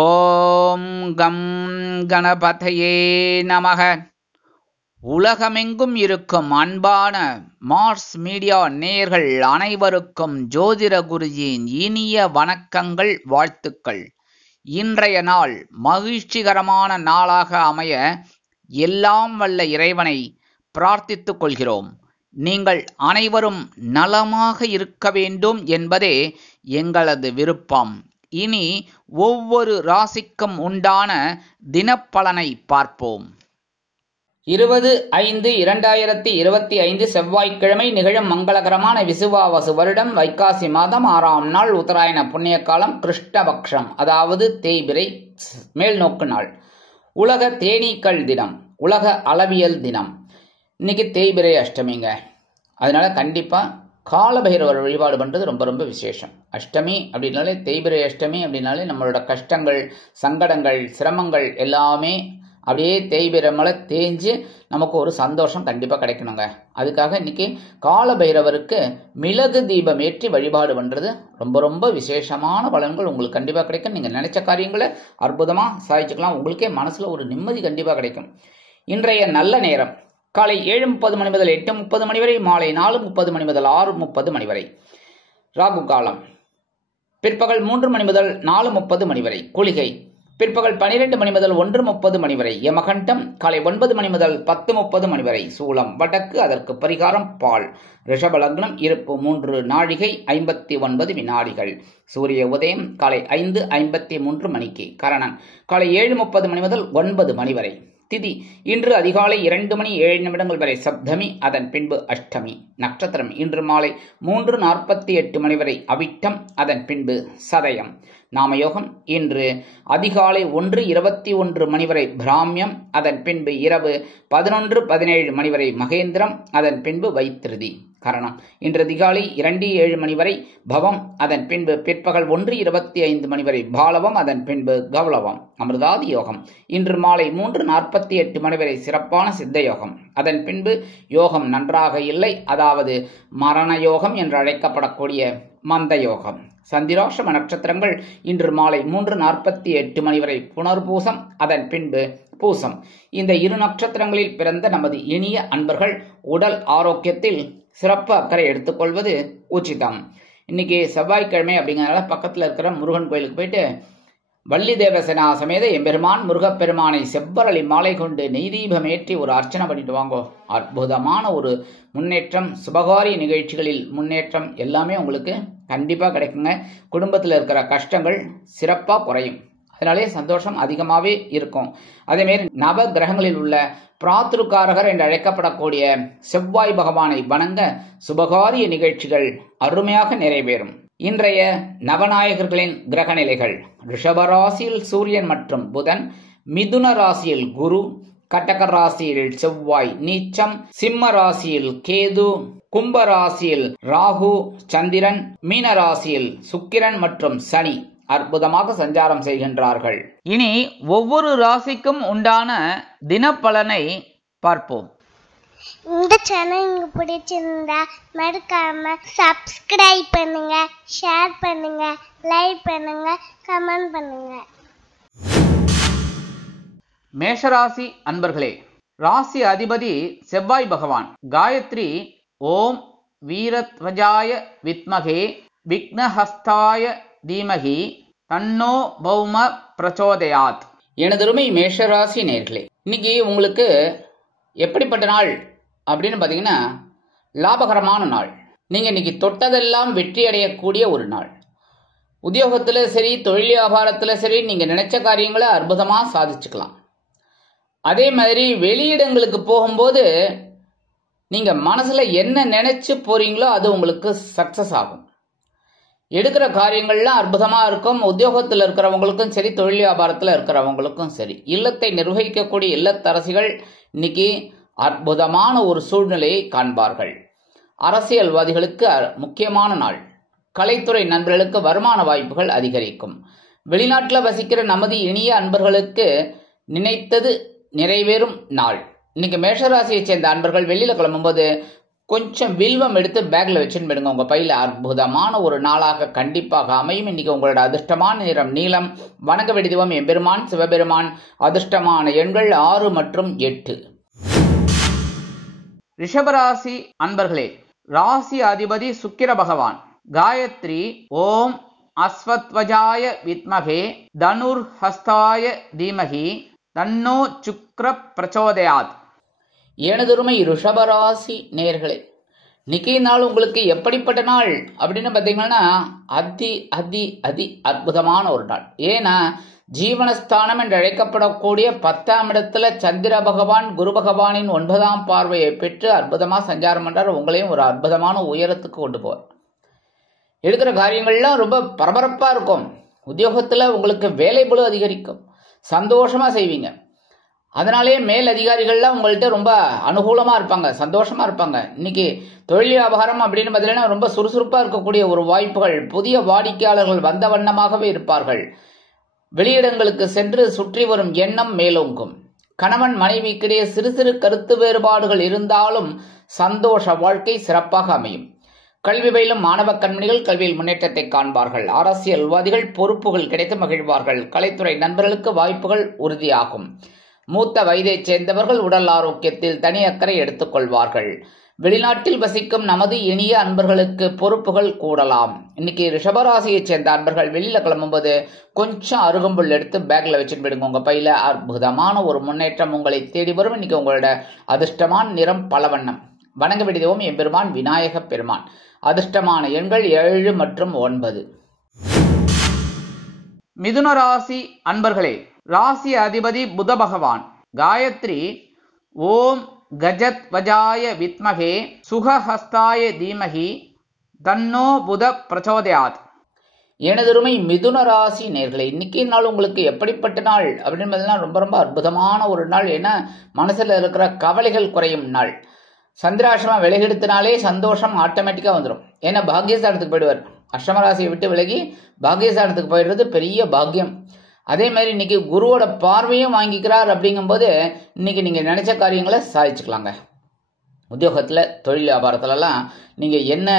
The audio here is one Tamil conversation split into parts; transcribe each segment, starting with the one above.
ஓம் கம் கணபதையே நமக. உலகமெங்கும் இருக்கும் அன்பான மார்ஸ் மீடியா நேயர்கள் அனைவருக்கும் ஜோதிட குருஜியின் இனிய வணக்கங்கள், வாழ்த்துக்கள். இன்றைய நாள் மகிழ்ச்சிகரமான நாளாக அமைய எல்லாம் வல்ல இறைவனை பிரார்த்தித்துக் கொள்கிறோம். நீங்கள் அனைவரும் நலமாக இருக்க வேண்டும் என்பதே எங்களது விருப்பம். இனி ஒவ்வொரு ராசிக்கும் உண்டான தினப்பலனை பார்ப்போம். 20/5/2025 செவ்வாய்க்கிழமை நிகழும் மங்களகரமான விசுவாவசு வருடம் வைகாசி மாதம் 6ஆம் நாள் உத்தராயண புண்ணிய காலம் கிருஷ்ணபக்ஷம், அதாவது தேய்பிறை மேல்நோக்கு நாள். உலக தேனீக்கள் தினம், உலக அளவியல் தினம். இன்னைக்கு தேய்பிறை அஷ்டமிங்க. அதனால கண்டிப்பா காலபைரவர் வழிபாடு பண்ணுறது ரொம்ப ரொம்ப விசேஷம். அஷ்டமி அப்படின்னாலே, தேய்பிறை அஷ்டமி அப்படின்னாலே நம்மளோட கஷ்டங்கள், சங்கடங்கள், சிரமங்கள் எல்லாமே அப்படியே தேய்பிறை மேலே தேஞ்சு நமக்கு ஒரு சந்தோஷம் கண்டிப்பாக கிடைக்கணுங்க. அதுக்காக இன்னைக்கு காலபைரவருக்கு மிளகு தீபம் ஏற்றி வழிபாடு பண்ணுறது ரொம்ப ரொம்ப விசேஷமான பலன்கள் உங்களுக்கு கண்டிப்பாக கிடைக்கும். நீங்கள் நினைச்ச காரியங்களை அற்புதமாக சாதிச்சுக்கலாம். உங்களுக்கே மனசில் ஒரு நிம்மதி கண்டிப்பாக கிடைக்கும். இன்றைய நல்ல நேரம் காலை 7:30 மணி முதல் 8:30 மணி வரை, மாலை 4:30 மணி முதல் 6:30 மணி வரை. ராகு காலம் பிற்பகல் 3 மணி முதல் 4:30 மணி வரை. குளிகை பிற்பகல் 12 மணி முதல் 1:30 மணி வரை. யமகண்டம் காலை 9 மணி முதல் 10:30 மணி வரை. சூலம் வடக்கு, அதற்கு பரிகாரம் பால். ரிஷப லக்னம் இருப்பு 3 நாழிகை 59 வினாடிகள். சூரிய உதயம் காலை 5:53 மணிக்கு. கரணன் காலை 7:30 மணி முதல் 9 மணி வரை. திதி இன்று அதிகாலை 2 மணி 7 நிமிடங்கள் வரை சப்தமி, அதன் பின்பு அஷ்டமி. நட்சத்திரம் இன்று மாலை 3:48 மணி வரை அவிட்டம், அதன் பின்பு சதயம். நாமயோகம் இன்று அதிகாலை 1:21 மணி வரை பிராமியம், அதன் பின்பு இரவு 11:17 மணி வரை மகேந்திரம், அதன் பின்பு வைத்திருதி. கரணம் இன்று அதிகாலை 2:07 மணி வரை பவம், அதன் பின்பு பிற்பகல் 1:25 மணி வரை பாலவம், அதன் பின்பு கௌளவம். அமிர்தாதி யோகம் இன்று மாலை 3:48 மணி வரை சிறப்பான சித்த யோகம், அதன் பின்பு யோகம் நன்றாக இல்லை, அதாவது மரண யோகம் என்று அழைக்கப்படக்கூடிய மந்த யோகம். சந்திராஷ்டம நட்சத்திரங்கள் இன்று மாலை 3:48 மணி வரை புனர்பூசம், அதன் பின்பு பூசம். இந்த இரு நட்சத்திரங்களில் பிறந்த நமது இனிய அன்பர்கள் உடல் ஆரோக்கியத்தில் சிறப்பு அக்கறை எடுத்துக்கொள்வது உச்சிதம். இன்னைக்கு செவ்வாய்க்கிழமை அப்படிங்கிறதுனால பக்கத்தில் இருக்கிற முருகன் கோயிலுக்கு போயிட்டு வள்ளி தேவசேனா சமேத எம்பெருமான் முருகப்பெருமானை செவ்வரளி மாலை கொண்டு நெய்தீபம் ஏற்றி ஒரு அர்ச்சனை பண்ணிட்டு வாங்கோ. அற்புதமான ஒரு முன்னேற்றம், சுபகாரிய நிகழ்ச்சிகளில் முன்னேற்றம் எல்லாமே உங்களுக்கு கண்டிப்பாக கிடைக்குங்க. குடும்பத்தில் இருக்கிற கஷ்டங்கள் சிறப்பாக குறையும். அதனாலே சந்தோஷம் அதிகமாகவே இருக்கும். அதேமாரி நவ கிரகங்களில் உள்ள பிராத்ருக்காரகர் என்று அழைக்கப்படக்கூடிய செவ்வாய் பகவானை வணங்க சுபகாரிய நிகழ்ச்சிகள் அருமையாக நிறைவேறும். இன்றைய நவநாயகர்களின் கிரக நிலைகள்: ரிஷபராசியில் சூரியன் மற்றும் புதன், மிதுன ராசியில் குரு, கடக ராசியில் செவ்வாய் நீச்சம், சிம்ம ராசியில் கேது, கும்ப ராசியில் ராகு சந்திரன், மீன ராசியில் சுக்கிரன் மற்றும் சனி அற்புதமாக சஞ்சாரம் செய்கின்றார்கள். இனி ஒவ்வொரு ராசிக்கும் உண்டான தினப்பலனை பார்ப்போம். இந்த சேனல் உங்களுக்கு பிடிச்சிருந்தா மறக்காம சப்ஸ்கிரைப் பண்ணுங்க, ஷேர் பண்ணுங்க, லைக் பண்ணுங்க, கமெண்ட் பண்ணுங்க. மேஷராசி அன்பர்களே, ராசி அதிபதி செவ்வாய் பகவான். காயத்ரி ஓம் வீரத்வஜாய வித்மகே விக்னஹஸ்தாய தீமகி தன்னோ பௌம பிரச்சோதயாத். எனதருமை மேஷராசி நேயர்களே, இன்னைக்கு உங்களுக்கு எப்படிப்பட்ட நாள் அப்படின்னு பார்த்தீங்கன்னா, லாபகரமான நாள். நீங்கள் இன்னைக்கு தொட்டதெல்லாம் வெற்றி அடையக்கூடிய ஒரு நாள். உத்தியோகத்தில் சரி, தொழில் வியாபாரத்தில் சரி, நீங்கள் நினைச்ச காரியங்களை அற்புதமாக சாதிச்சுக்கலாம். அதே மாதிரி வெளியிடங்களுக்கு போகும்போது நீங்கள் மனசில் என்ன நினைச்சு போறீங்களோ அது உங்களுக்கு சக்சஸ் ஆகும். எடுக்கிற காரியங்கள்லாம் அற்புதமாக இருக்கும். உத்தியோகத்தில் இருக்கிறவங்களுக்கும் சரி, தொழில் வியாபாரத்தில் இருக்கிறவங்களுக்கும் சரி, இல்லத்தை நிர்வகிக்கக்கூடிய இல்லத்தரசிகள் இன்னைக்கு அற்புதமான ஒரு சூழ்நிலையை காண்பார்கள். அரசியல்வாதிகளுக்கு முக்கியமான நாள். கலைத்துறை நண்பர்களுக்கு வருமான வாய்ப்புகள் அதிகரிக்கும். வெளிநாட்டில் வசிக்கிற நமது இனிய அன்பர்களுக்கு நினைத்தது நிறைவேறும் நாள். இன்னைக்கு மேஷராசியை சேர்ந்த அன்பர்கள் வெளியில் கிளம்பும்போது கொஞ்சம் வில்வம் எடுத்து பேக்ல வச்சுன்னு போயிடுங்க. உங்க பையில அற்புதமான ஒரு நாளாக கண்டிப்பாக அமையும். இன்னைக்கு உங்களோட அதிர்ஷ்டமான நிறம் நீலம். வணங்க வேண்டியதும் எம்பெருமான் சிவபெருமான். அதிர்ஷ்டமான எண்கள் 6 மற்றும் 8. ரிஷபராசி அன்பர்களே, ராசி அதிபதி சுக்கிர பகவான். காயத்ரி ஓம் அஸ்வத்வஜாய வித்மகே தனுர் ஹஸ்தாய தீமகி தன்னோ சுக்ர பிரச்சோதயாத். எனதுருமை ரிஷபராசி நேயர்களே, இன்னைக்கு நாள் உங்களுக்கு எப்படிப்பட்ட நாள் அப்படின்னு பார்த்தீங்கன்னா அதி அதி அதி அற்புதமான ஒரு நாள். ஏன்னா ஜீவனஸ்தானம் என்று அழைக்கப்படக்கூடிய 10ஆம் இடத்துல சந்திர பகவான் குரு பகவானின் 9ஆம் பார்வையை பெற்று அற்புதமா சஞ்சாரம் பண்றார். உங்களையும் ஒரு அற்புதமான உயரத்துக்கு கொண்டு போவார். எடுக்கிற காரியங்கள்லாம் ரொம்ப பரபரப்பா இருக்கும். உத்தியோகத்துல உங்களுக்கு வேலை பளு அதிகரிக்கும். சந்தோஷமா செய்வீங்க. அதனாலேயே மேல் அதிகாரிகள்லாம் உங்கள்கிட்ட ரொம்ப அனுகூலமா இருப்பாங்க, சந்தோஷமா இருப்பாங்க. இன்னைக்கு தொழில் வியாபாரம் அப்படின்னு பார்த்தீங்கன்னா ரொம்ப சுறுசுறுப்பா இருக்கக்கூடிய ஒரு வாய்ப்புகள். புதிய வாடிக்கையாளர்கள் வந்த வண்ணமாகவே இருப்பார்கள். வெளியிடங்களுக்கு சென்று சுற்றி வரும் எண்ணம் மேலோங்கும். கணவன் மனைவிக்கிடையே சிறு சிறு கருத்து வேறுபாடுகள் இருந்தாலும் சந்தோஷ வாழ்க்கை சிறப்பாக அமையும். கல்வி பயிலும் மாணவ கண்மணிகள் கல்வியில் முன்னேற்றத்தை காண்பார்கள். அரசியல்வாதிகள் பொறுப்புகள் கிடைத்து மகிழ்வார்கள். கலைத்துறை நண்பர்களுக்கு வாய்ப்புகள் உறுதியாகும். மூத்த வயதைச் சேர்ந்தவர்கள் உடல் ஆரோக்கியத்தில் தனி அக்கறை எடுத்துக் கொள்வார்கள். வெளிநாட்டில் வசிக்கும் நமது இனிய அன்பர்களுக்கு பொறுப்புகள் கூடலாம். இன்னைக்கு ரிஷபராசியைச் சேர்ந்த அன்பர்கள் வெளியில கிளம்பும்போது கொஞ்சம் அருகம்புல் எடுத்து பேக்ல வச்சுட்டு போயிடுங்க. உங்க பையில அற்புதமான ஒரு முன்னேற்றம் உங்களை தேடி வரும். இன்னைக்கு உங்களோட அதிர்ஷ்டமான நிறம் பலவண்ணம். வணங்க வேண்டியதும் எம்பெருமான் விநாயக பெருமான். அதிர்ஷ்டமான எண்கள் 7 மற்றும் 9. மிதுன ராசி அன்பர்களே, ராசி அதிபதி புத பகவான். காயத்ரி ஓம் கஜத் வஜாய வித்மகே சுகஹஸ்தாய தீமகி தன்னோ புத பிரச்சோதயாத். எனதுருமை மிதுன ராசி நேர்களே, இன்னைக்கு நாள் உங்களுக்கு எப்படிப்பட்ட நாள் அப்படின்னு ரொம்ப ரொம்ப அற்புதமான ஒரு நாள். ஏன்னா மனசுல இருக்கிற கவலைகள் குறையும் நாள். சந்திராசிரமா விலகெடுத்தினாலே சந்தோஷம் ஆட்டோமேட்டிக்கா வந்துடும். ஏன்னா பாக்யஸ்தானத்துக்கு போயிடுவார். அஷ்டமராசியை விட்டு விலகி பாக்யஸ்தானத்துக்கு போயிடுறது பெரிய பாக்கியம். அதே மாதிரி இன்னைக்கு குருவோட பார்வையும் வாங்கிக்கிறார். அப்படிங்கும்போது இன்னைக்கு நீங்க நினைச்ச காரியங்களை சாதிச்சுக்கலாங்க. உத்தியோகத்துல தொழில் வியாபாரத்துலலாம் நீங்க என்ன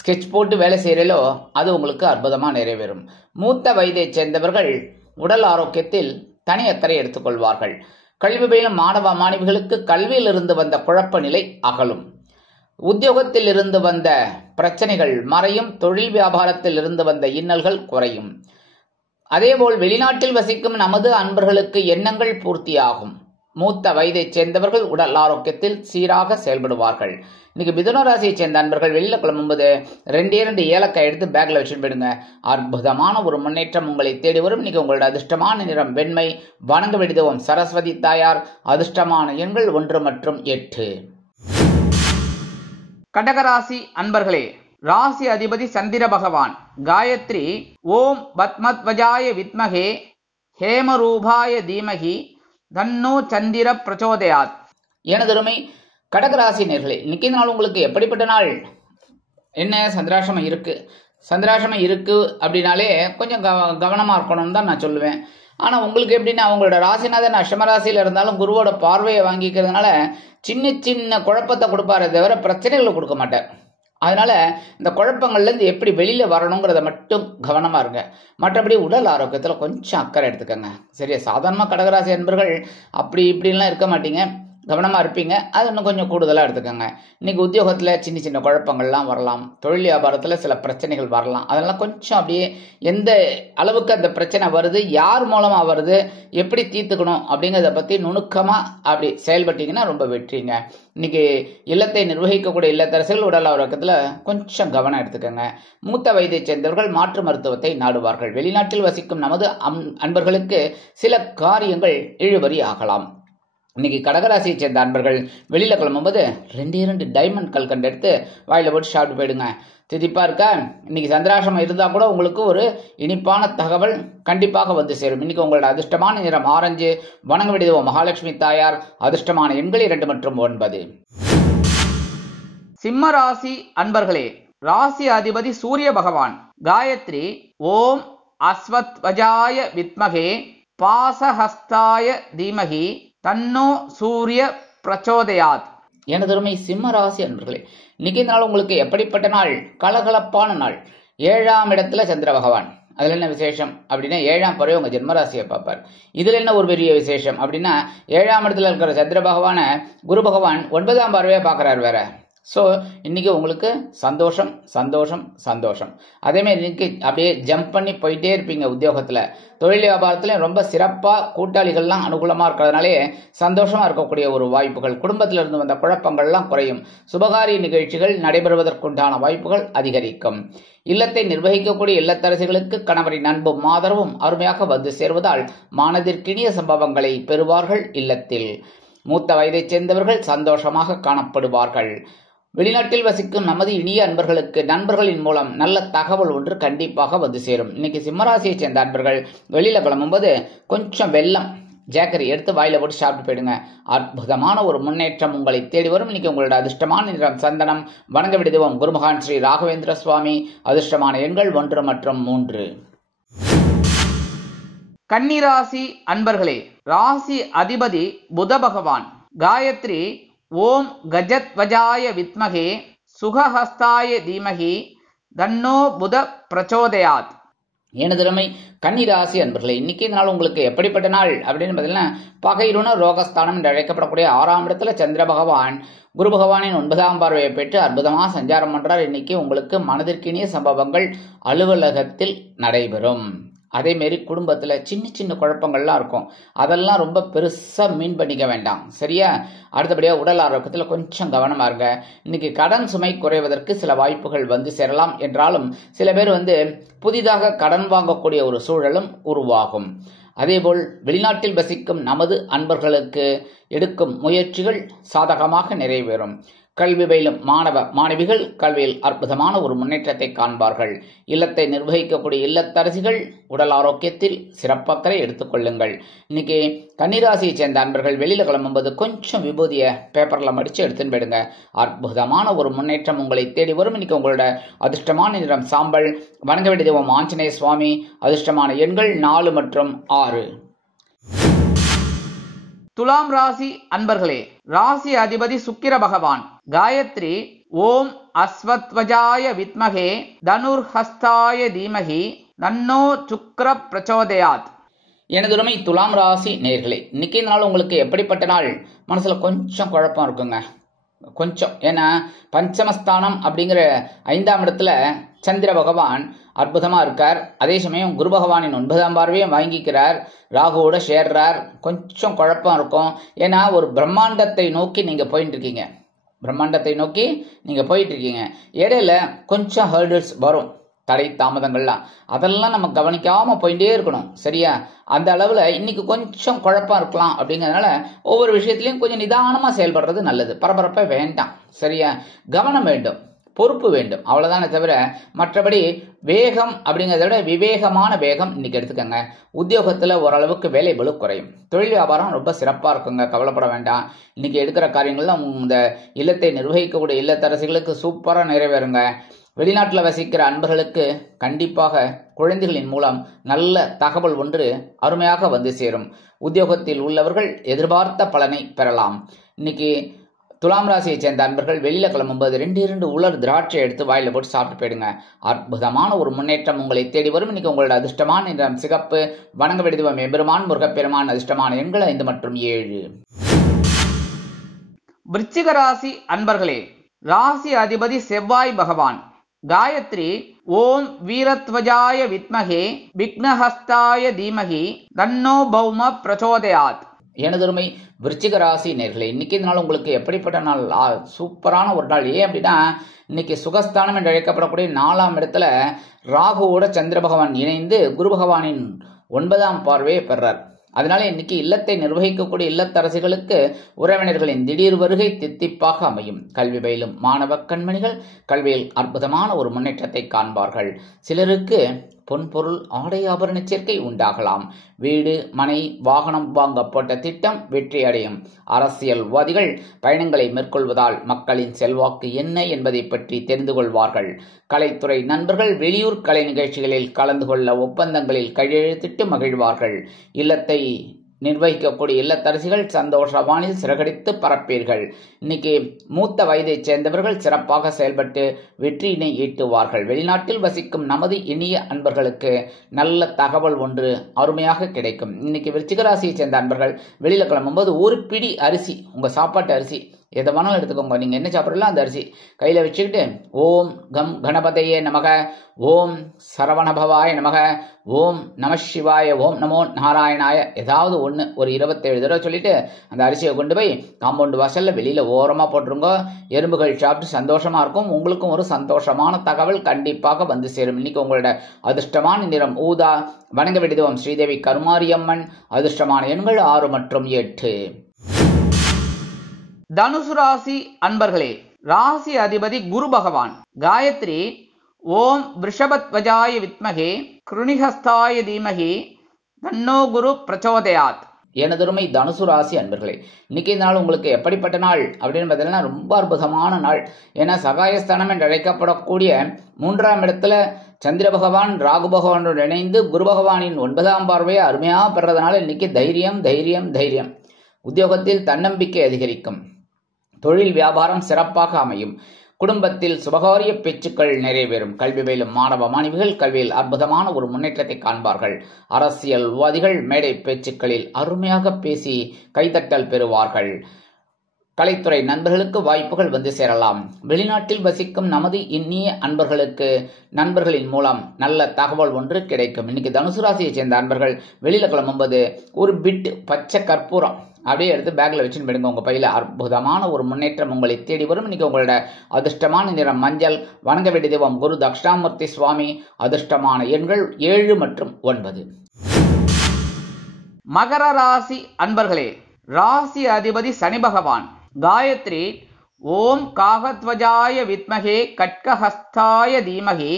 ஸ்கெட்ச் போட்டு வேலை செய்யறீங்களோ அது உங்களுக்கு அற்புதமா நிறைவேறும். மூத்த வயதை சேர்ந்தவர்கள் உடல் ஆரோக்கியத்தில் தனி அக்கறை எடுத்துக்கொள்வார்கள். கல்வி பயிலும் மாணவ மாணவிகளுக்கு கல்வியில் இருந்து வந்த குழப்ப நிலை அகலும். உத்தியோகத்தில் இருந்து வந்த பிரச்சனைகள் மறையும். தொழில் வியாபாரத்தில் இருந்து வந்த இன்னல்கள் குறையும். அதேபோல் வெளிநாட்டில் வசிக்கும் நமது அன்பர்களுக்கு எண்ணங்கள் பூர்த்தியாகும். மூத்த வயதைச் சேர்ந்தவர்கள் உடல் ஆரோக்கியத்தில் சீராக செயல்படுவார்கள். இன்னைக்கு மிதுன ராசியை சேர்ந்த அன்பர்கள் வெளியில கிளம்பும்போது 2 ஏலக்காய் எடுத்து பேக்ல வச்சுட்டு போயிடுங்க. அற்புதமான ஒரு முன்னேற்றம் உங்களை தேடி வரும். இன்னைக்கு உங்களோட அதிர்ஷ்டமான நிறம் வெண்மை. வணங்க வேண்டியதும் சரஸ்வதி தாயார். அதிர்ஷ்டமான எண்கள் 1 மற்றும் 8. கடகராசி அன்பர்களே, ராசி அதிபதி சந்திர பகவான். காயத்ரி ஓம் பத்மத்வஜாய வித்மகே ஹேமரூபாய தீமகி தன்னோ சந்திர பிரச்சோதயாத். எனதருமை கடகராசி நேர்களே, இன்னைக்கு நாள் உங்களுக்கு எப்படிப்பட்ட நாள்? என்ன சந்திராசிரமம் இருக்கு. சந்திராசிரமம் இருக்கு அப்படின்னாலே கொஞ்சம் கவனமா இருக்கணும்னு தான் நான் சொல்லுவேன். ஆனா உங்களுக்கு எப்படின்னா அவங்களோட ராசிநாதன் அஷ்டமராசியில இருந்தாலும் குருவோட பார்வையை வாங்கிக்கிறதுனால சின்ன சின்ன குழப்பத்தை கொடுப்பாரு தவிர பிரச்சனைகளை கொடுக்க மாட்டார். அதனால இந்த குழப்பங்கள்லேருந்து எப்படி வெளியில வரணுங்கிறத மட்டும் கவனமா இருங்க. மற்றபடி உடல் ஆரோக்கியத்துல கொஞ்சம் அக்கறை எடுத்துக்கங்க. சரியா? சாதாரணமா கடகராசி அன்பர்கள் அப்படி இப்படின்லாம் இருக்க மாட்டீங்க, கவனமா இருப்பீங்க. அது இன்னும் கொஞ்சம் கூடுதலா எடுத்துக்கோங்க. இன்னைக்கு உத்தியோகத்துல சின்ன சின்ன குழப்பங்கள்லாம் வரலாம். தொழில் வியாபாரத்துல சில பிரச்சனைகள் வரலாம். அதெல்லாம் கொஞ்சம் அப்படியே எந்த அளவுக்கு அந்த பிரச்சனை வருது, யார் மூலமா வருது, எப்படி தீர்த்துக்கணும் அப்படிங்கிறத பத்தி நுணுக்கமா அப்படி செயல்பட்டீங்கன்னா ரொம்ப வெற்றிங்க. இன்னைக்கு இல்லத்தை நிர்வகிக்கக்கூடிய இல்லத்தரசிகள் உடல் ஆரோக்கியத்துல கொஞ்சம் கவனம் எடுத்துக்கோங்க. மூத்த வயதை சேர்ந்தவர்கள் மாற்று மருத்துவத்தை நாடுவார்கள். வெளிநாட்டில் வசிக்கும் நமது அன்பர்களுக்கு சில காரியங்கள் இழுபறி ஆகலாம். இன்னைக்கு கடகராசியை சேர்ந்த அன்பர்கள் வெளியில கிளம்பும்போது 2 டைமண்ட் கல்கண்டு எடுத்து வாயில போட்டு சாப்பிட்டு போயிடுங்க. திதிப்பா இருக்கா? இன்னைக்கு சந்திராசிரமம் இருந்தா கூட உங்களுக்கு ஒரு இனிப்பான தகவல் கண்டிப்பாக வந்து சேரும். இன்னைக்கு உங்களோட அதிர்ஷ்டமான நிறம் ஆரஞ்சு. வணங்க வேண்டியது மகாலட்சுமி தாயார். அதிர்ஷ்டமான எண்கள் 2 மற்றும் 9. சிம்ம ராசி அன்பர்களே, ராசி அதிபதி சூரிய பகவான். காயத்ரி ஓம் அஸ்வத்வஜாய வித்மகே பாசஹஸ்தாய தீமகி தன்னோ சூரிய பிரச்சோதயாத். எனதருமை சிம்ம ராசி அன்பர்களே, இன்னைக்கு நாள் உங்களுக்கு எப்படிப்பட்ட நாள்? கலகலப்பான நாள். 7ஆம் இடத்துல சந்திர பகவான். அதுல என்ன விசேஷம் அப்படின்னா 7ஆம் பறவை உங்க ஜென்மராசியை பார்ப்பார். இதுல என்ன ஒரு பெரிய விசேஷம் அப்படின்னா 7ஆம் இடத்துல இருக்கிற சந்திர பகவான குரு பகவான் 9ஆம் பறவையை பார்க்கிறார் வேற. ஸோ இன்னைக்கு உங்களுக்கு சந்தோஷம் சந்தோஷம் சந்தோஷம். அதேமாதிரி இன்னைக்கு அப்படியே ஜம்ப் பண்ணி போயிட்டே இருப்பீங்க. உத்தியோகத்தில், தொழில் வியாபாரத்துலையும் ரொம்ப சிறப்பாக கூட்டாளிகள்லாம் அனுகூலமாக இருக்கிறதுனாலே சந்தோஷமாக இருக்கக்கூடிய ஒரு வாய்ப்புகள். குடும்பத்தில் இருந்து வந்த குழப்பங்கள்லாம் குறையும். சுபகாரிய நிகழ்ச்சிகள் நடைபெறுவதற்குண்டான வாய்ப்புகள் அதிகரிக்கும். இல்லத்தை நிர்வகிக்கக்கூடிய இல்லத்தரசிகளுக்கு கணவரின் அன்பும் ஆதரவும் அருமையாக வந்து சேர்வதால் மனதிற்கினிய சம்பவங்களை பெறுவார்கள். இல்லத்தில் மூத்த வயதைச் சேர்ந்தவர்கள் சந்தோஷமாக காணப்படுவார்கள். வெளிநாட்டில் வசிக்கும் நமது இனிய அன்பர்களுக்கு நண்பர்களின் மூலம் நல்ல தகவல் ஒன்று கண்டிப்பாக வந்து சேரும். இன்னைக்கு சிம்மராசியை சேர்ந்த அன்பர்கள் வெளியில கிளம்பும்போது கொஞ்சம் வெல்லம் ஜாக்கரி எடுத்து வாயில போட்டு சாப்பிட்டு போயிடுங்க. அற்புதமான ஒரு முன்னேற்றம் உங்களை தேடி வரும். இன்னைக்கு உங்களோட அதிர்ஷ்டமான நிறம் சந்தனம். வணங்க விடுவோம் குருமகான் ஸ்ரீ ராகவேந்திர சுவாமி. அதிர்ஷ்டமான எண்கள் 1 மற்றும் 3. கன்னிராசி அன்பர்களே, ராசி அதிபதி புத பகவான். காயத்ரி ஓம் கஜத்வஜாய வித்மகே சுகஹஸ்தாய தீமகி தன்னோ புத பிரச்சோதயாத். எனதருமை கன்னிராசி அன்பர்களே, இன்னைக்கு நாள் உங்களுக்கு எப்படிப்பட்ட நாள் அப்படின்னு பார்த்தீங்கன்னா பகைருண ரோகஸ்தானம் என்று அழைக்கப்படக்கூடிய 6ஆம் இடத்துல சந்திர பகவான் குரு பகவானின் 9ஆம் பார்வையை பெற்று அற்புதமாக சஞ்சாரம் பண்றார். இன்னைக்கு உங்களுக்கு மனதிற்கினிய சம்பவங்கள் அலுவலகத்தில் நடைபெறும். அதேமாரி குடும்பத்தில் சின்ன சின்ன குழப்பங்கள்லாம் இருக்கும். அதெல்லாம் ரொம்ப பெருசாக மீன் பண்ணிக்க வேண்டாம், சரியா? அடுத்தபடியாக உடல் ஆரோக்கியத்தில் கொஞ்சம் கவனமாக இருங்க. இன்னைக்கு கடன் சுமை குறைவதற்கு சில வாய்ப்புகள் வந்து சேரலாம். என்றாலும் சில பேர் புதிதாக கடன் வாங்கக்கூடிய ஒரு சூழலும் உருவாகும். அதேபோல் வெளிநாட்டில் வசிக்கும் நமது அன்பர்களுக்கு எடுக்கும் முயற்சிகள் சாதகமாக நிறைவேறும். கல்வி பயிலும் மாணவ மாணவிகள் கல்வியில் அற்புதமான ஒரு முன்னேற்றத்தை காண்பார்கள். இல்லத்தை நிர்வகிக்கக்கூடிய இல்லத்தரசிகள் உடல் ஆரோக்கியத்தில் சிறப்பக்கறை எடுத்துக்கொள்ளுங்கள். இன்னைக்கு கன்னிராசியை சேர்ந்த அன்பர்கள் வெளியில கிளம்பும்போது கொஞ்சம் விபூதியை பேப்பர்ல மடிச்சு எடுத்துன்னு போயிடுங்க. அற்புதமான ஒரு முன்னேற்றம் உங்களை தேடி வரும். இன்னைக்கு உங்களோட அதிர்ஷ்டமான நிறம் சாம்பல். வணங்க வேண்டிய தெய்வம் ஆஞ்சநேய சுவாமி. அதிர்ஷ்டமான எண்கள் 4 மற்றும் 6. துலாம் ராசி அன்பர்களே, ராசி அதிபதி சுக்கிர பகவான். காயத்ரி ஓம் அஸ்வத்வஜாய வித்மகே தனுர்ஹஸ்தாய தீமகி தன்னோ சுக்கிர பிரச்சோதயாத். எனதுரிமை துலாம் ராசி நேயர்களே, இன்னைக்கு நாள் உங்களுக்கு எப்படிப்பட்ட நாள்? மனசுல கொஞ்சம் குழப்பம் இருக்குங்க, கொஞ்சம். ஏன்னா பஞ்சமஸ்தானம் அப்படிங்கிற 5ஆம் இடத்துல சந்திர பகவான் அற்புதமா இருக்கார். அதே சமயம் குரு பகவானின் 9ஆம் பார்வையும் வாங்கிக்கிறார், ராகுவோட சேர்றார். கொஞ்சம் குழப்பம் இருக்கும். ஏன்னா ஒரு பிரம்மாண்டத்தை நோக்கி நீங்க போயிட்டு இருக்கீங்க. இடையில கொஞ்சம் ஹர்டில்ஸ் வரும், தடை தாமதங்கள்லாம். அதெல்லாம் நம்ம கவனிக்காம போயிட்டே இருக்கணும், சரியா? அந்த அளவுல இன்னைக்கு கொஞ்சம் குழப்பம் இருக்கலாம். அப்படிங்கிறதுனால ஒவ்வொரு விஷயத்திலையும் கொஞ்சம் நிதானமா செயல்படுறது நல்லது. பரபரப்பா வேண்டாம், சரியா? கவனம் வேண்டும், பொறுப்பு வேண்டும், அவ்வளவுதானே தவிர மற்றபடி வேகம் அப்படிங்கிறத விட விவேகமான வேகம் இன்னைக்கு எடுத்துக்கங்க. உத்தியோகத்துல ஓரளவுக்கு வேலை பளு குறையும். தொழில் வியாபாரம் ரொம்ப சிறப்பா இருக்குங்க, கவலைப்பட வேண்டாம். இன்னைக்கு எடுக்கிற காரியங்கள்லாம் இந்த இல்லத்தை நிர்வகிக்கக்கூடிய இல்லத்தரசிகளுக்கு சூப்பரா நிறைவேறுங்க. வெளிநாட்டில் வசிக்கிற அன்பர்களுக்கு கண்டிப்பாக குழந்தைகளின் மூலம் நல்ல தகவல் ஒன்று அருமையாக வந்து சேரும். உத்தியோகத்தில் உள்ளவர்கள் எதிர்பார்த்த பலனை பெறலாம். இன்னைக்கு துலாம் ராசியை சேர்ந்த அன்பர்கள் வெளியில கிளம்பும்போது 2 உலர் திராட்சை எடுத்து வாயில போட்டு சாப்பிட்டு போயிடுங்க. அற்புதமான ஒரு முன்னேற்றம் உங்களை தேடி வரும். இன்னைக்கு உங்களோட அதிர்ஷ்டமான நிறம் சிகப்பு. வணங்க வேண்டிய எம்பெருமான் முருகப்பெருமான். அதிர்ஷ்டமான எண்கள் 5 மற்றும் 7. விருச்சிக ராசி அன்பர்களே, ராசி அதிபதி செவ்வாய் பகவான். காயத்ரி ஓம் வீரத்வஜாய வித்மகே விக்னஹஸ்தாய தீமகி தன்னோ பௌம பிரச்சோதயாத். எனதொருமை விருச்சிக ராசி நேர்களே, இன்னைக்கு நாள் உங்களுக்கு எப்படிப்பட்ட நாள்? சூப்பரான ஒரு நாள். ஏன் அப்படின்னா இன்னைக்கு சுகஸ்தானம் என்று அழைக்கப்படக்கூடிய 4ஆம் இடத்துல ராகுவோட சந்திர பகவான் இணைந்து குரு பகவானின் 9ஆம் பார்வையை பெறார். அதனால இன்னைக்கு இல்லத்தை நிர்வகிக்கக்கூடிய இல்லத்தரசிகளுக்கு உறவினர்களின் திடீர் வருகை தித்திப்பாக அமையும். கல்வி பயிலும் மாணவ கண்மணிகள் கல்வியில் அற்புதமான ஒரு முன்னேற்றத்தை காண்பார்கள். சிலருக்கு பொன்பொருள் ஆடை ஆபரண சேர்க்கை உண்டாகலாம். வீடு மனை வாகனம் வாங்கப்பட்ட திட்டம் வெற்றி அடையும். அரசியல்வாதிகள் பயணங்களை மேற்கொள்வதால் மக்களின் செல்வாக்கு என்ன என்பதை பற்றி தெரிந்து கொள்வார்கள். கலைத்துறை நண்பர்கள் வெளியூர் கலை நிகழ்ச்சிகளில் கலந்து கொள்ள ஒப்பந்தங்களில் கையெழுத்திட்டு மகிழ்வார்கள். இல்லத்தை நிர்வகிக்கக்கூடிய இல்லத்தரசிகள் சந்தோஷவானில் சிறகடித்து பறப்பீர்கள். இன்னைக்கு மூத்த வயதைச் சேர்ந்தவர்கள் சிறப்பாக செயல்பட்டு வெற்றியினை ஈட்டுவார்கள். வெளிநாட்டில் வசிக்கும் நமது இனிய அன்பர்களுக்கு நல்ல தகவல் ஒன்று அருமையாக கிடைக்கும். இன்னைக்கு விருச்சிக ராசியை சேர்ந்த அன்பர்கள் வெளியில கிளம்பும்போது ஒரு பிடி அரிசி, உங்க சாப்பாட்டு அரிசி எதை வேணாலும் எடுத்துக்கோங்க, நீங்க என்ன சாப்பிடலாம் அந்த அரிசி கையில வச்சுக்கிட்டு ஓம் கம் கணபதையே நமக, ஓம் சரவணபவாய நமக, ஓம் நம சிவாய, ஓம் நமோ நாராயணாய, ஏதாவது ஒன்று ஒரு 27 தடவை சொல்லிட்டு அந்த அரிசியை கொண்டு போய் காம்பவுண்ட் வாசல்ல வெளியில ஓரமா போட்டுருங்க. எறும்புகள் சாப்பிட்டு சந்தோஷமா இருக்கும். உங்களுக்கும் ஒரு சந்தோஷமான தகவல் கண்டிப்பாக வந்து சேரும். இன்னைக்கு உங்களோட அதிர்ஷ்டமான நிறம் ஊதா. வணங்க வேண்டியது ஸ்ரீதேவி கருமாரியம்மன். அதிர்ஷ்டமான எண்கள் 6 மற்றும் 8. தனுசு ராசி அன்பர்களே, ராசி அதிபதி குரு பகவான். காயத்ரி ஓம் ரிஷபத்வஜாய வித்மகே கிருணிஹஸ்தாய தீமகி தன்னோ குரு பிரச்சோதயாத். எனதருமை தனுசு ராசி அன்பர்களே, இன்னைக்கு நாள் உங்களுக்கு எப்படிப்பட்ட நாள் அப்படின்னு பார்த்தீங்கன்னா ரொம்ப அற்புதமான நாள். ஏன்னா சகாயஸ்தானம் என்று அழைக்கப்படக்கூடிய 3ஆம் இடத்துல சந்திர பகவான் ராகு பகவானுடன் இணைந்து குரு பகவானின் 9ஆம் பார்வையை அருமையா பெறதுனால இன்னைக்கு தைரியம் தைரியம் தைரியம். உத்தியோகத்தில் தன்னம்பிக்கை அதிகரிக்கும். தொழில் வியாபாரம் சிறப்பாக அமையும். குடும்பத்தில் சுபகாரிய பேச்சுக்கள் நிறைவேறும். கல்வி பயிலும் மாணவ மாணவிகள் கல்வியில் அற்புதமான ஒரு முன்னேற்றத்தை காண்பார்கள். அரசியல்வாதிகள் மேடை பேச்சுக்களில் அருமையாக பேசி கைதட்டல் பெறுவார்கள். கலைத்துறை நண்பர்களுக்கு வாய்ப்புகள் வந்து சேரலாம். வெளிநாட்டில் வசிக்கும் நமது இனிய அன்பர்களுக்கு நண்பர்களின் மூலம் நல்ல தகவல் ஒன்று கிடைக்கும். இன்னைக்கு தனுசு ராசியை சேர்ந்த அன்பர்கள் வெளியில கிளம்பும்போது ஒரு பிட் பச்சை கற்பூரம் அப்படியே எடுத்து பேக்ல வச்சுன்னு போயிடுங்க. உங்க பையில அற்புதமான ஒரு முன்னேற்றம் உங்களை தேடி வரும். இன்னைக்கு உங்களோட அதிர்ஷ்டமான நிறம் மஞ்சள். வணங்க வேண்டிய தெய்வம் குரு தட்சிணாமூர்த்தி சுவாமி. அதிர்ஷ்டமான எண்கள் 7 மற்றும் 9. மகர ராசி அன்பர்களே, ராசி அதிபதி சனி பகவான். காயத்ரி ஓம் காகத்வஜாய வித்மகே கட்கஹஸ்தாய தீமகி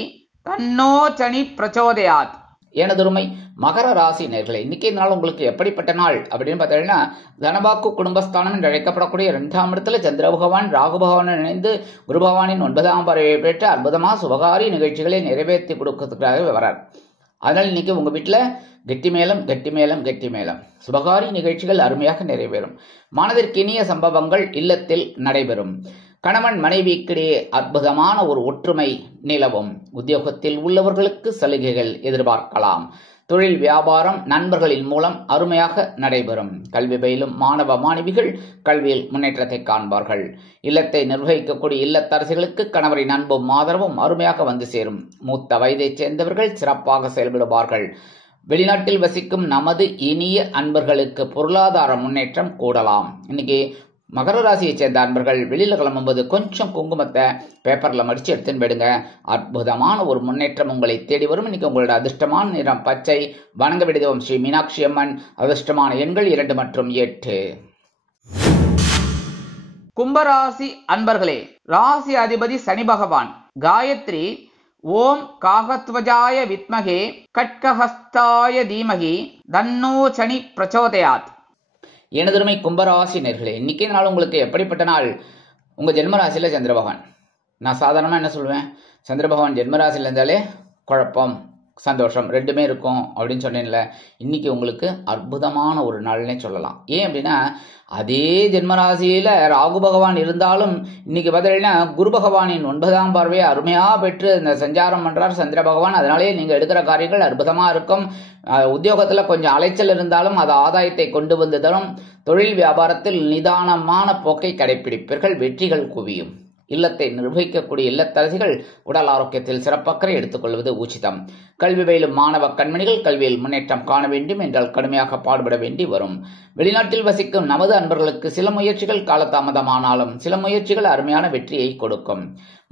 தன்னோ சனி பிரச்சோதயாத். எனதுருமை மகர ராசி நேர்களே, இன்னைக்கு நாள் உங்களுக்கு எப்படிப்பட்ட நாள் அப்படின்னு பார்த்தீங்கன்னா தனபாக்கு குடும்பஸ்தானம் என்று அழைக்கப்படக்கூடிய 2ஆம் இடத்துல சந்திர பகவான் ராகு பகவான் இணைந்து குரு பகவானின் 9ஆம் பார்வையை பெற்று அற்புதமாக சுபகாரி நிகழ்ச்சிகளை நிறைவேற்றி கொடுக்கறதுக்காக வரார். அதனால் இன்னைக்கு உங்க வீட்டுல கெட்டி மேளம் கெட்டி மேளம் கெட்டி மேளம், சுபகாரி நிகழ்ச்சிகள் அருமையாக நிறைவேறும். மனதிற்கு இனிய சம்பவங்கள் இல்லத்தில் நடைபெறும். கணவன் மனைவிக்கிடையே அற்புதமான ஒரு ஒற்றுமை நிலவும். உத்தியோகத்தில் உள்ளவர்களுக்கு சலுகைகள் எதிர்பார்க்கலாம். தொழில் வியாபாரம் நண்பர்களின் மூலம் அருமையாக நடைபெறும். கல்வி பயிலும் மாணவ மாணவிகள் கல்வியில் முன்னேற்றத்தை காண்பார்கள். இல்லத்தை நிர்வகிக்கக்கூடிய இல்லத்தரசிகளுக்கு கணவரின் அன்பும் ஆதரவும் அருமையாக வந்து சேரும். மூத்த வயதைச் சேர்ந்தவர்கள் சிறப்பாக செயல்படுவார்கள். வெளிநாட்டில் வசிக்கும் நமது இனிய அன்பர்களுக்கு பொருளாதார முன்னேற்றம் கூடலாம். இன்னைக்கு மகர ராசியை சேர்ந்த அன்பர்கள் வெளியில கிளம்பும்போது கொஞ்சம் குங்குமத்தை பேப்பர்ல மடிச்சு எடுத்துன்னு போயிடுங்க. அற்புதமான ஒரு முன்னேற்றம் உங்களை தேடி வரும். இன்னைக்கு உங்களோட அதிர்ஷ்டமான நிறம் பச்சை. வணங்க வேண்டிய ஸ்ரீ மீனாட்சி அம்மன். அதிர்ஷ்டமான எண்கள் 2 மற்றும் 8. கும்பராசி அன்பர்களே, ராசி அதிபதி சனி பகவான். காயத்ரி ஓம் காகத்வஜாய வித்மகே கட்கஹஸ்தாய தீமகி தன்னோ சனி பிரச்சோதயாத். எனதுரிமை கும்பராசி நேர்களே, இன்னைக்கே நாள் உங்களுக்கு எப்படிப்பட்ட நாள்? உங்க ஜென்மராசியில சந்திர பகவான். நான் சாதாரணமா என்ன சொல்லுவேன், சந்திர பகவான் ஜென்மராசியில இருந்தாலே குழப்பம் சந்தோஷம் ரெண்டுமே இருக்கும் அப்படின்னு சொன்னேன்ல. இன்னைக்கு உங்களுக்கு அற்புதமான ஒரு நாள்னே சொல்லலாம். ஏன் அப்படின்னா அதே ஜென்மராசியில ராகு பகவான் இருந்தாலும் இன்னைக்கு பார்த்தீங்கன்னா குரு பகவானின் 9ஆம் பார்வையை அருமையா பெற்று இந்த சஞ்சாரம் பண்றார் சந்திர பகவான். அதனாலேயே நீங்க எடுக்கிற காரியங்கள் அற்புதமா இருக்கும். உத்தியோகத்துல கொஞ்சம் அலைச்சல் இருந்தாலும் அது ஆதாயத்தை கொண்டு வந்து தரும். தொழில் வியாபாரத்தில் நிதானமான போக்கை கடைபிடிப்பீர்கள். வெற்றிகள் குவியும். இல்லத்தை நிர்வகிக்கக்கூடிய இல்லத்தரசிகள் உடல் ஆரோக்கியத்தில் சிறப்பக்கறை எடுத்துக்கொள்வது உச்சிதம். கல்வி பயிலும் மாணவ கண்மணிகள் கல்வியில் முன்னேற்றம் காண வேண்டும் என்றால் கடுமையாக பாடுபட வேண்டி வரும். வெளிநாட்டில் வசிக்கும் நமது அன்பர்களுக்கு சில முயற்சிகள் காலதாமதமானாலும் சில முயற்சிகள் அருமையான வெற்றியை கொடுக்கும்.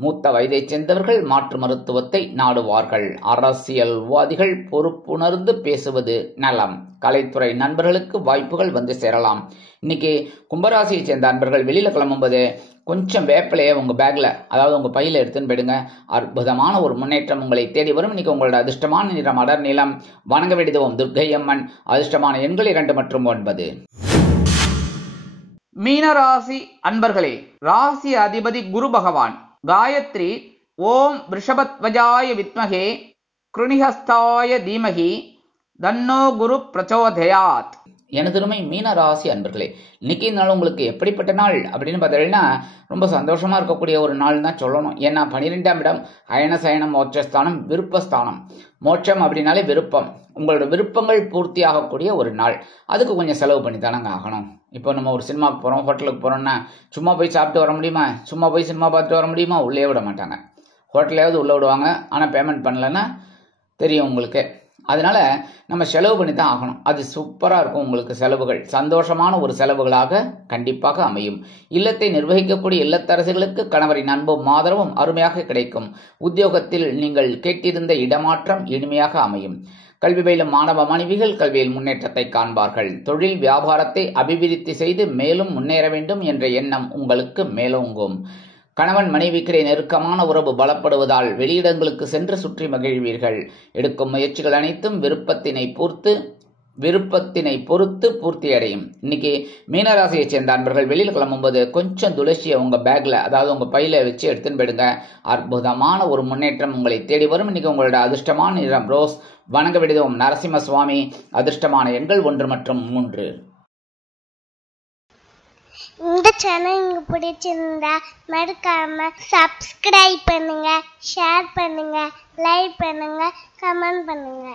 மூத்த வயதைச் சேர்ந்தவர்கள் மாற்று மருத்துவத்தை நாடுவார்கள். அரசியல்வாதிகள் பொறுப்புணர்ந்து பேசுவது நலம். கலைத்துறை நண்பர்களுக்கு வாய்ப்புகள் வந்து சேரலாம். இன்னைக்கு கும்பராசியை சேர்ந்த அன்பர்கள் வெளியில கிளம்பும்போது கொஞ்சம் வேப்பிலையை உங்க பேக்ல, அதாவது உங்க பையில எடுத்துன்னு போயிடுங்க. அற்புதமான ஒரு முன்னேற்றம் உங்களை தேடி வரும். இன்னைக்கு உங்களோட அதிர்ஷ்டமான நிறம் அடர் நீலம். வணங்க வேண்டியது துர்க்கை அம்மன். அதிர்ஷ்டமான எண்கள் 2 மற்றும் 9. மீனராசி அன்பர்களே, ராசி அதிபதி குரு பகவான். காயத்ரி ஓம் ரிஷபத்வஜாய வித்மகே கிருணிஹஸ்தாய தீமகி தன்னோ குரு பிரச்சோதயாத். எனதருமை மீன ராசி அன்பர்களே, இன்னைக்கு நாள் உங்களுக்கு எப்படிப்பட்ட நாள் அப்படின்னு பார்த்தீங்கன்னா ரொம்ப சந்தோஷமா இருக்கக்கூடிய ஒரு நாள் தான் சொல்லணும். ஏன்னா 12ஆம் இடம் அயன சயன மோட்சஸ்தானம், விருப்பஸ்தானம். மோட்சம் அப்படின்னாலே விருப்பம், உங்களோட விருப்பங்கள் பூர்த்தி ஆகக்கூடிய ஒரு நாள். அதுக்கு கொஞ்சம் செலவு பண்ணி தானங்க ஆகணும். இப்போ நம்ம ஒரு சினிமாவுக்கு போகிறோம், ஹோட்டலுக்கு போகிறோம்னா சும்மா போய் சாப்பிட்டு வர முடியுமா? சும்மா போய் சினிமா பார்த்துட்டு வர முடியுமா? உள்ளே விட மாட்டாங்க. ஹோட்டலையாவது உள்ளே விடுவாங்க, ஆனால் பேமெண்ட் பண்ணலைன்னா தெரியும் உங்களுக்கு. அதனால நம்ம செலவு பண்ணி தான் ஆகணும். அது சூப்பராக இருக்கும். உங்களுக்கு செலவுகள் சந்தோஷமான ஒரு செலவுகளாக கண்டிப்பாக அமையும். இல்லத்தை நிர்வகிக்கக்கூடிய இல்லத்தரசிகளுக்கு கணவரின் அன்பும் ஆதரவும் அருமையாக கிடைக்கும். உத்தியோகத்தில் நீங்கள் கேட்டிருந்த இடமாற்றம் இனிமையாக அமையும். கல்வி பயிலும் மாணவ மாணவிகள் கல்வியில் முன்னேற்றத்தை காண்பார்கள். தொழில் வியாபாரத்தை அபிவிருத்தி செய்து மேலும் முன்னேற வேண்டும் என்ற எண்ணம் உங்களுக்கு மேலோங்கும். கணவன் மனைவிக்கிடையே நெருக்கமான உறவு பலப்படுவதால் வெளியிடங்களுக்கு சென்று சுற்றி மகிழ்வீர்கள். எடுக்கும் முயற்சிகள் அனைத்தும் விருப்பத்தினை பொறுத்து பூர்த்தியடையும். இன்னைக்கு மீனராசியை சேர்ந்த அன்பர்கள் வெளியில் கிளம்பும்போது கொஞ்சம் துளசியை உங்க பேக்ல, அதாவது உங்க பையில வச்சு எடுத்துன்னு போயிடுங்க. அற்புதமான ஒரு முன்னேற்றம் உங்களை தேடி வரும். இன்னைக்கு உங்களோட அதிர்ஷ்டமான நிறம் ரோஸ். வணங்க விடுவோம் நரசிம்ம சுவாமி. அதிர்ஷ்டமான எண்கள் 1 மற்றும் 3. இந்த சேனல் உங்களுக்கு பிடிச்சிருந்தா மறக்காம சப்ஸ்கிரைப் பண்ணுங்க, ஷேர் பண்ணுங்க, லைக் பண்ணுங்க, கமெண்ட் பண்ணுங்க.